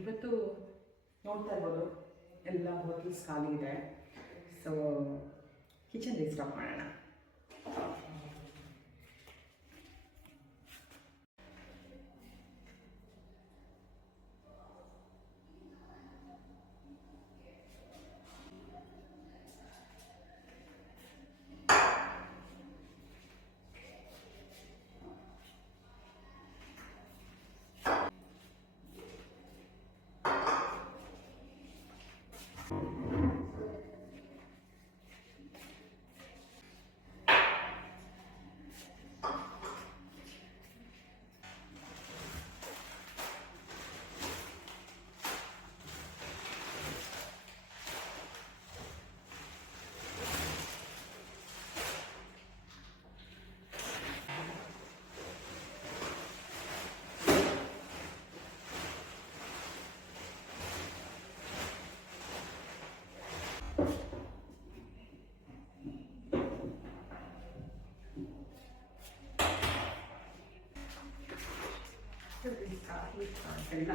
ಇವತ್ತು ನೋಡ್ತಾ ಇರ್ಬೋದು ಎಲ್ಲ ಹೋಟೆಲ್ಸ್ ಖಾಲಿ ಇದೆ. ಸೊ ಕಿಚನ್ ರೀಸ್ಟಾಕ್ ಮಾಡೋಣ. ಎಲ್ಲ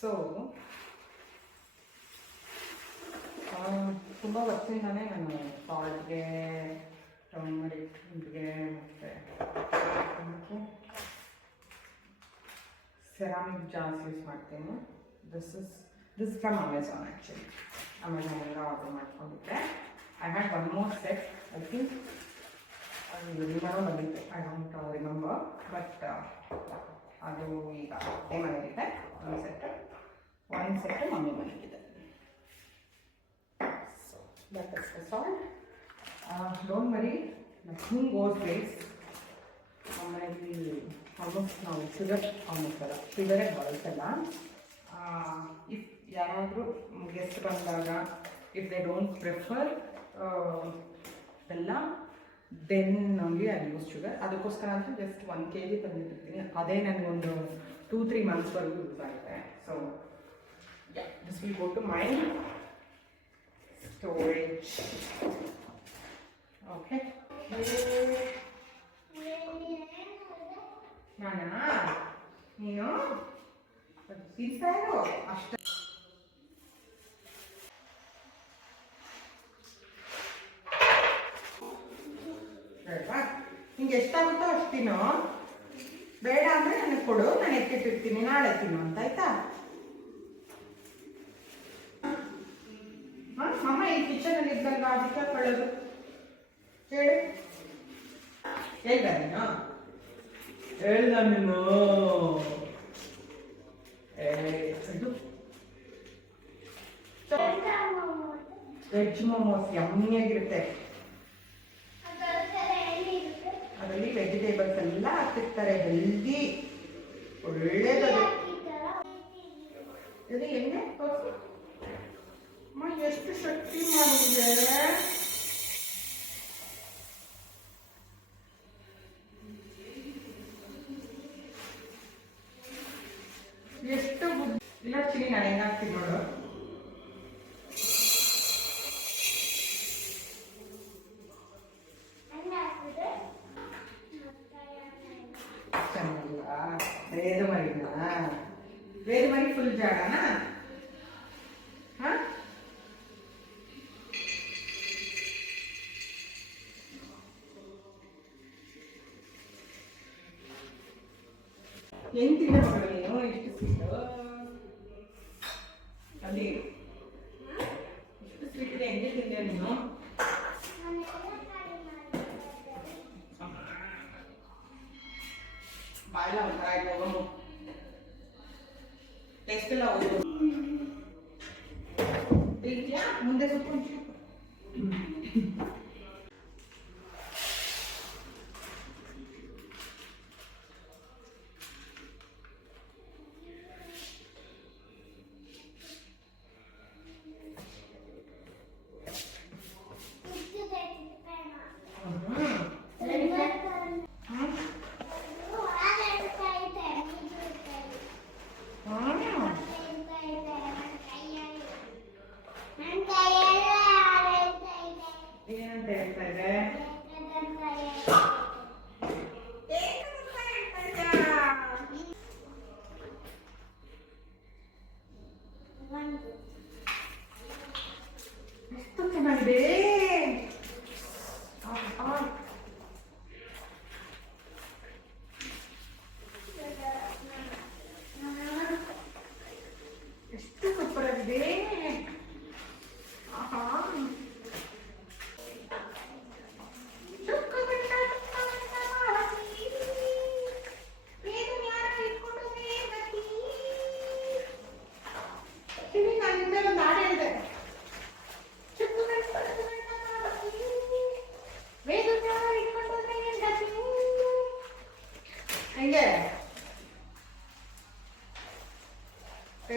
ಸೊ ತುಂಬ ವರ್ಷದಿಂದಲೇ ನಾನು ಸಾಲ್ಟ್ಗೆ, ಟರ್ಮರಿಕ್ಗೆ ಮತ್ತು ಸೆರಾಮಿಕ್ ಜಾರ್ಸ್ ಯೂಸ್ ಮಾಡ್ತೀನಿ. This from Amazon. ಆ್ಯಕ್ಚುಲಿ ಅಮೆಝಾನೆಲ್ಲ ಆರ್ಡರ್ ಮಾಡ್ಕೊಂಡಿದ್ದೆ. I had one more set. I think ರಿಮನೋ ಬಂದಿತ್ತು. ಐ ಡೋಂಟ್ ರಿಮೆಂಬರ್, ಬಟ್ ಅದು ಈಗ ಅದೇ ಮನೆಯಲ್ಲಿದೆ. ಒಂದು ಸೆಟ್ ಮಮ್ಮಿ ಮನೆಗಿದೆ. So that is the salt. Don't worry, nothing goes waste. ಆಮೇಲೆ ಆಲ್ಮೋಸ್ಟ್ ನಾವು ಶುಗರೇ ಬಳಸಲ್ಲ. ಇಫ್ ಯಾರಾದರೂ ಗೆಸ್ಟ್ ಬಂದಾಗ ಇಫ್ ದೇ ಡೋಂಟ್ ಪ್ರಿಫರ್ ಬೆಲ್ಲ, then only I use sugar. ಅದಕ್ಕೋಸ್ಕರ ಅಂತ ಜಸ್ಟ್ 1 kg ತಂದಿಟ್ಟಿರ್ತೀನಿ. ಅದೇ ನನಗೊಂದು 2-3 ಮಂತ್ಸ್ವರೆಗೂ ಯೂಸ್ ಆಗುತ್ತೆ. So this will go to my storage. Okay, ನಾನಾ ನೀನು ತಿಂತಾ ಇರೋ ಅಷ್ಟ. ನಿಂಗೆ ಎಷ್ಟಾಗುತ್ತೋ ಅಷ್ಟು ತಿನ್ನು. ಬೇಡ ಅಂದರೆ ನನಗೆ ಕೊಡು, ನಾನು ಎತ್ತಿಟ್ಟಿರ್ತೀನಿ, ನಾಳೆ ತಿನ್ನು ಅಂತ. ಆಯ್ತಾ? ಅಮ್ಮ ಈ ಕಿಚನಲ್ಲಿ ಇದ್ದಾಗ ಅದಕ್ಕೆ ಕಳೋದು ಹೇಳಿ. ಹೇಳ್ದ ನೀನು? ಹೇಳ್ದ ನೀನು? ಇದು ವೆಜ್ ಮೋಮೋಸ್ ಯಮ್ಮಿಯಾಗಿರುತ್ತೆ. ಅದರಲ್ಲಿ ವೆಜಿಟೇಬಲ್ಸ್ ಎಲ್ಲ ಹಾಕ್ತಿರ್ತಾರೆ. ಹೆಲ್ದಿ, ಒಳ್ಳೇದದು. ಇದು ಎಣ್ಣೆ ಅಮ್ಮ ಎಷ್ಟು ಶಕ್ತಿ ಮಾಡಿದೆ. ಎಷ್ಟು ಇಲ್ಲ ಚಿನಿ. ನಾನು ಹೆಂಗಾಗ್ತೀನಿ ನೋಡು. ವೇದ ಮರಿ ಫುಲ್ ಜಾಗನಾ? ಹೆಂಗ್ ತಿಂದ ಮಗಳು ನೀನು? ಎಷ್ಟು ಸ್ವೀಟ್ ಅಲ್ಲಿ, ಎಷ್ಟು ಸ್ವೀಟ್ ಇದೆ. ಹೆಂಗೆ ತಿಂದೆ ನೀನು? ಬಾಯೆಲ್ಲ ಒಂಥರ ಆಯ್ತು. ಹೋಗಮ್ಮ, ಟೆಸ್ಟ್ ಎಲ್ಲ ಹೋಗಿ ಮುಂದೆ ಸ್ವಲ್ಪ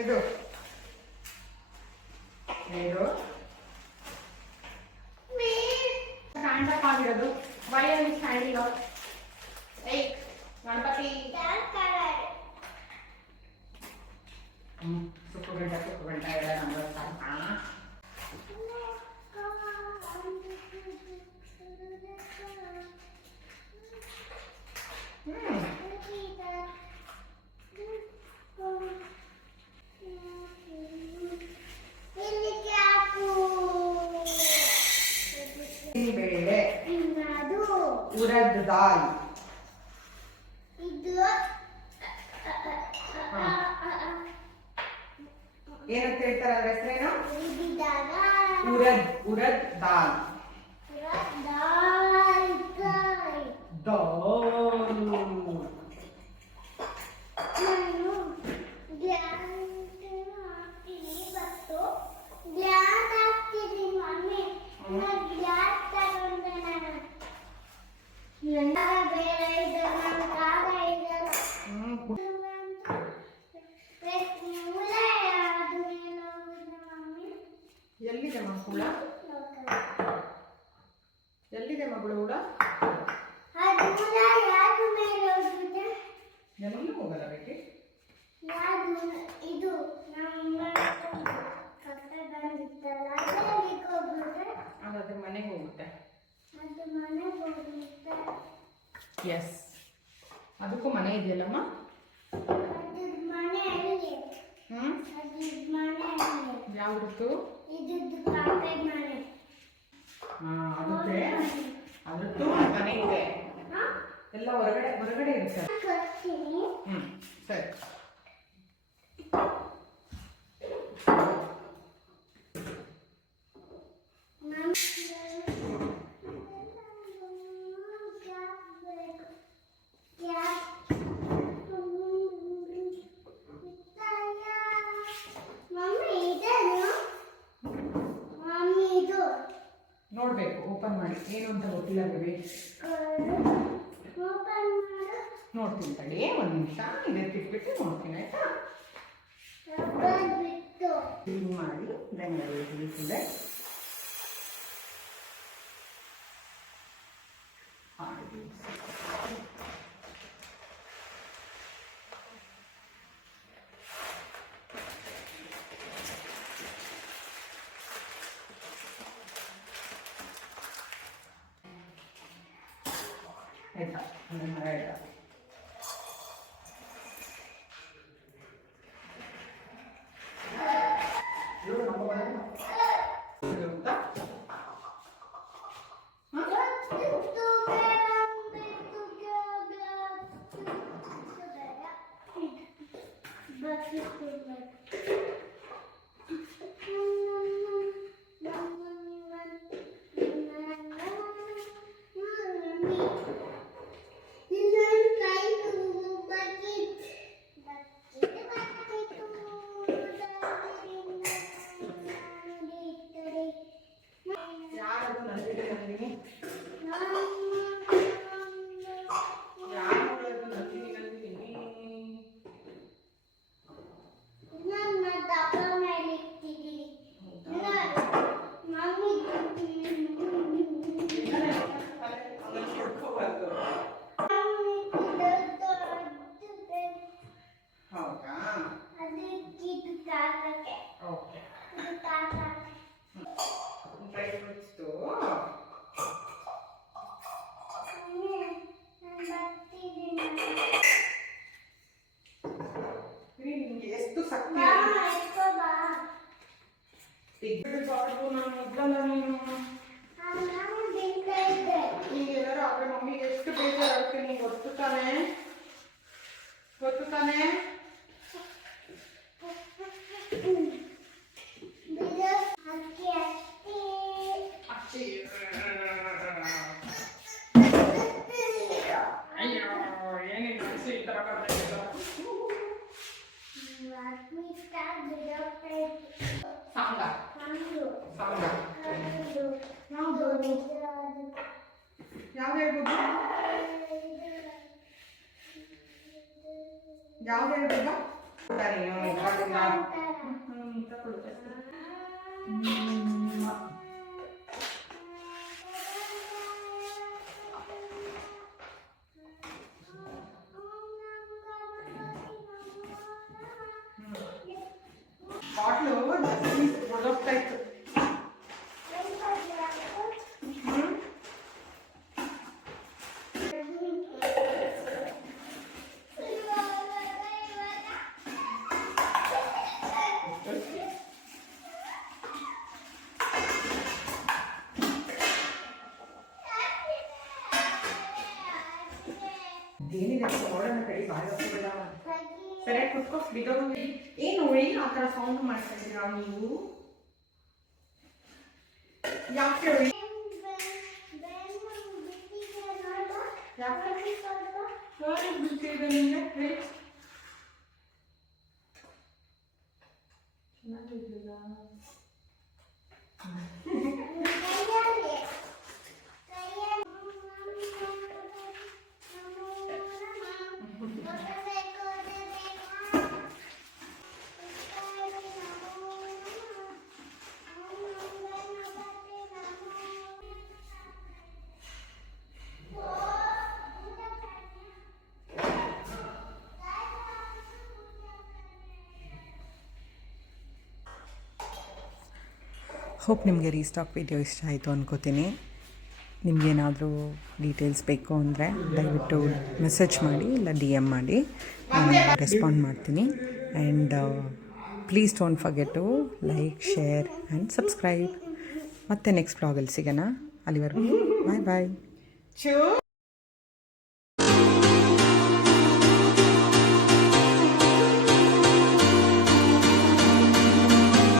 ಇದು ಇದು ಸ್ಟ್ಯಾಂಡ್ ಅಪ್ ಆಗಿರೋದು. Why are you standing up? ಏಯ್ ಗಣಪತಿ ಸುಕ್ಕು ಗಂಟ ಎಲ್ಲ ನಮ್ಗೆ ಸಾಕ. ಬೇಳೆ, ಉರದ್ ದಾಲ್, ಏನಂತ ಹೇಳ್ತಾರೆ ಅದ್ರ ಹೆಸರೇನು? ಉರದ್ ದಾಲ್. ಎಲ್ಲಿದೆ ಮಕ್ಕಳ? ಎಲ್ಲಿದೆ ಮಗಳು ಹುಳ? ಎಲ್ಲೂ ಹೋಗಲ್ಲ ಬೇಟಿ. ಅದಾದ್ರೆ ಮನೆಗೆ ಹೋಗುತ್ತೆ. ಎಸ್, ಅದಕ್ಕೂ ಮನೆ ಇದೆಯಲ್ಲಮ್ಮ. ಯಾವ್ದು? ಅದಕ್ಕೆ ಮನೆ ಇದೆ. ಎಲ್ಲ ಹೊರಗಡೆ ಇರುತ್ತೆ. ಸರಿ. ನೋಡ್ಬೇಕು, ಓಪನ್ ಮಾಡಿ. ಏನು ಅಂತ ಗೊತ್ತಿಲ್ಲ ಬೇಬಿ. ನೋಡ್ತೀನಿ ತಡಿ, ಒಂದು ನಿಮಿಷ ಇದಕ್ಕಿಟ್ಬಿಟ್ಟು ನೋಡ್ತೀನಿ ಆಯ್ತಾ. ಕ್ಲೀನ್ ಮಾಡಿ ಬೆಂಗಳೂರು ತಿಳಿಸಿದೆ. ಆಯ್ತಾ? ಮರ ಆಯ್ತಾ? ಗೊತ್ತು ತಾನೆ? ಯಾವ್ದು ಹೇಳ್ಬೋದಾ? ಬಾಟ್ಲು ಒಳಗೋಗ್ತಾ ಇತ್ತು. ಏನಿದೆ ನೋಡೋಣ ಕಡೆ ಬಾಯ್ ಹೋಗ್ಬಿಡ. ಸರಿಯಾಗಿ ಕುತ್ಕೋ ಬಿಡೋದು. ಏನು ಆ ಥರ ಸೌಂಡ್ ಮಾಡ್ತಾ ಇದ್ದೀರಾ ನೀವು? ಯಾಕೆ ಬಿಡ್ತಿದ್ದೆ ನಿನ್ನೆ ಚೆನ್ನಾಗಿರ್ಲಿಲ್ಲ. ಹೋಪ್ ನಿಮಗೆ ರೀಸ್ಟಾಕ್ ವಿಡಿಯೋ ಇಷ್ಟ ಆಯಿತು ಅಂದ್ಕೋತೀನಿ. ನಿಮಗೇನಾದರೂ ಡೀಟೇಲ್ಸ್ ಬೇಕು ಅಂದರೆ ದಯವಿಟ್ಟು ಮೆಸೇಜ್ ಮಾಡಿ ಇಲ್ಲ DM ಮಾಡಿ, ನಾನು ರೆಸ್ಪಾಂಡ್ ಮಾಡ್ತೀನಿ. And please don't forget to like, share and subscribe. ಮತ್ತೆ ನೆಕ್ಸ್ಟ್ ಬ್ಲಾಗಲ್ಲಿ ಸಿಗೋಣ. ಅಲ್ಲಿವರೆಗೂ ಬಾಯ್ ಬಾಯ್.